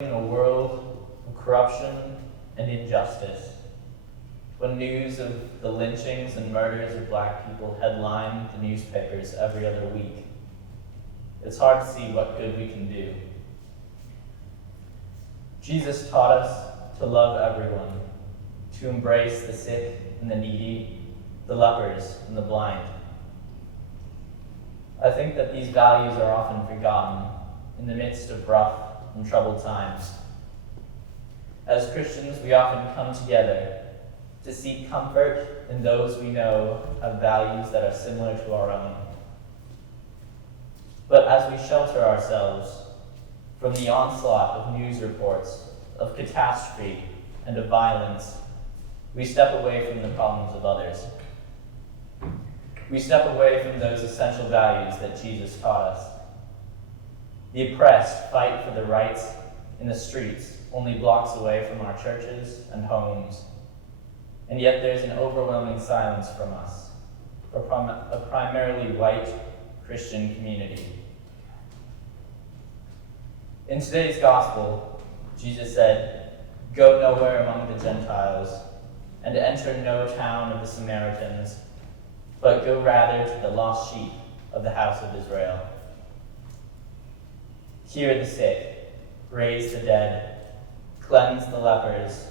In a world of corruption and injustice, when news of the lynchings and murders of black people headline the newspapers every other week, it's hard to see what good we can do. Jesus taught us to love everyone, to embrace the sick and the needy, the lepers and the blind. I think that these values are often forgotten in the midst of rough and troubled times. As Christians, we often come together to seek comfort in those we know have values that are similar to our own. But as we shelter ourselves from the onslaught of news reports, of catastrophe, and of violence, we step away from the problems of others. We step away from those essential values that Jesus taught us. The oppressed fight for their rights in the streets, only blocks away from our churches and homes. And yet there's an overwhelming silence from us, a primarily white Christian community. In today's gospel, Jesus said, "Go nowhere among the Gentiles, and enter no town of the Samaritans, but go rather to the lost sheep of the house of Israel. Heal the sick, raise the dead, cleanse the lepers,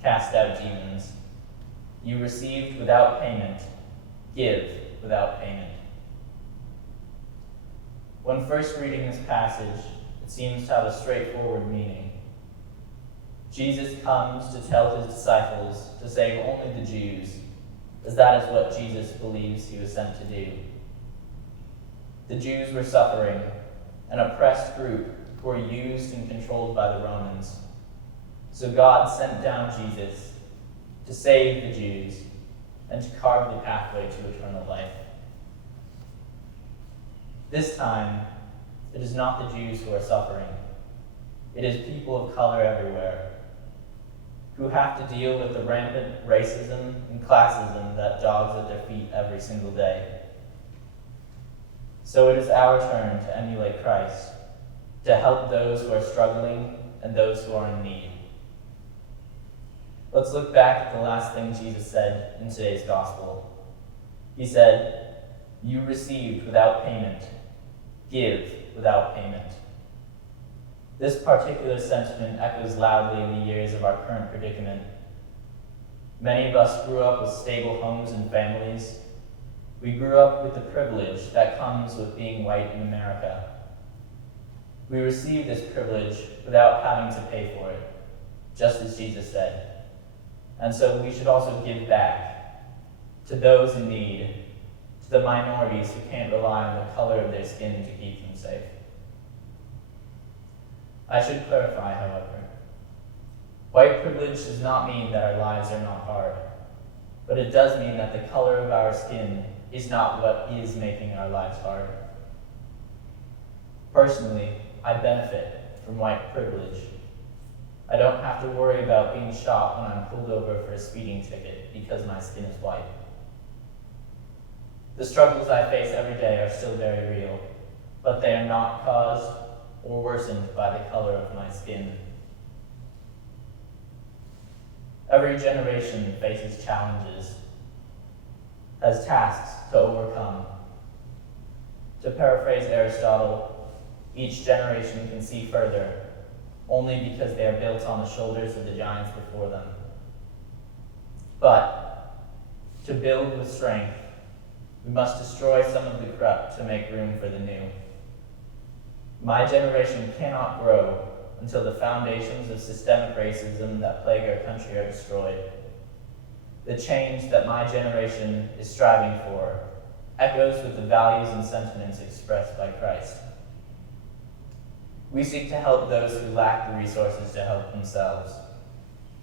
cast out demons. You received without payment, give without payment." When first reading this passage, it seems to have a straightforward meaning. Jesus comes to tell his disciples to save only the Jews, as that is what Jesus believes he was sent to do. The Jews were suffering, an oppressed group who were used and controlled by the Romans. So God sent down Jesus to save the Jews and to carve the pathway to eternal life. This time, it is not the Jews who are suffering. It is people of color everywhere who have to deal with the rampant racism and classism that dogs at their feet every single day. So it is our turn to emulate Christ, to help those who are struggling and those who are in need. Let's look back at the last thing Jesus said in today's gospel. He said, "You received without payment, give without payment." This particular sentiment echoes loudly in the years of our current predicament. Many of us grew up with stable homes and families. We grew up with the privilege that comes with being white in America. We received this privilege without having to pay for it, just as Jesus said. And so we should also give back to those in need, to the minorities who can't rely on the color of their skin to keep them safe. I should clarify, however, white privilege does not mean that our lives are not hard, but it does mean that the color of our skin is not what is making our lives hard. Personally, I benefit from white privilege. I don't have to worry about being shot when I'm pulled over for a speeding ticket because my skin is white. The struggles I face every day are still very real, but they are not caused or worsened by the color of my skin. Every generation faces challenges, has tasks to overcome. To paraphrase Aristotle, each generation can see further only because they are built on the shoulders of the giants before them. But to build with strength, we must destroy some of the corrupt to make room for the new. My generation cannot grow until the foundations of systemic racism that plague our country are destroyed. The change that my generation is striving for echoes with the values and sentiments expressed by Christ. We seek to help those who lack the resources to help themselves,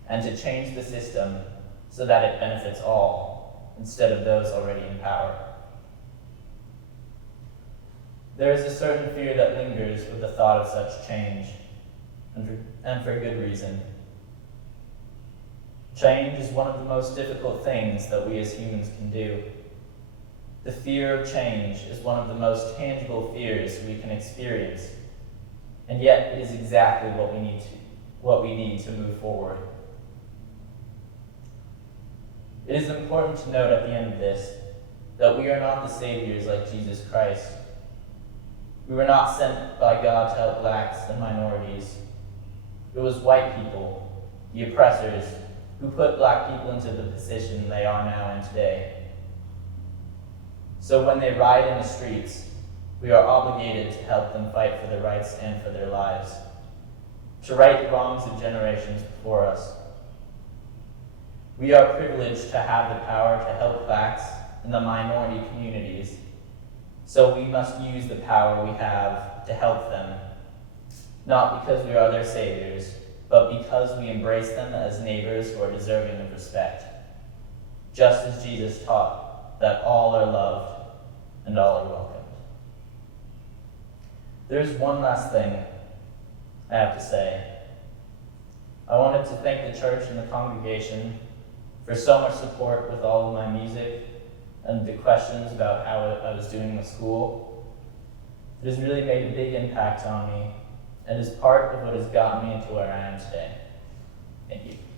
and to change the system so that it benefits all, instead of those already in power. There is a certain fear that lingers with the thought of such change, and for good reason. Change is one of the most difficult things that we as humans can do. The fear of change is one of the most tangible fears we can experience, and yet it is exactly what we need what we need to move forward. It is important to note at the end of this that we are not the saviors like Jesus Christ. We were not sent by God to help blacks and minorities. It was white people, the oppressors, who put black people into the position they are now in today. So when they riot in the streets, we are obligated to help them fight for their rights and for their lives, to right the wrongs of generations before us. We are privileged to have the power to help blacks and the minority communities, so we must use the power we have to help them, not because we are their saviors, but because we embrace them as neighbors who are deserving of respect, just as Jesus taught that all are loved and all are welcomed. There's one last thing I have to say. I wanted to thank the church and the congregation for so much support with all of my music and the questions about how I was doing with school. It has really made a big impact on me and is part of what has gotten me into where I am today. Thank you.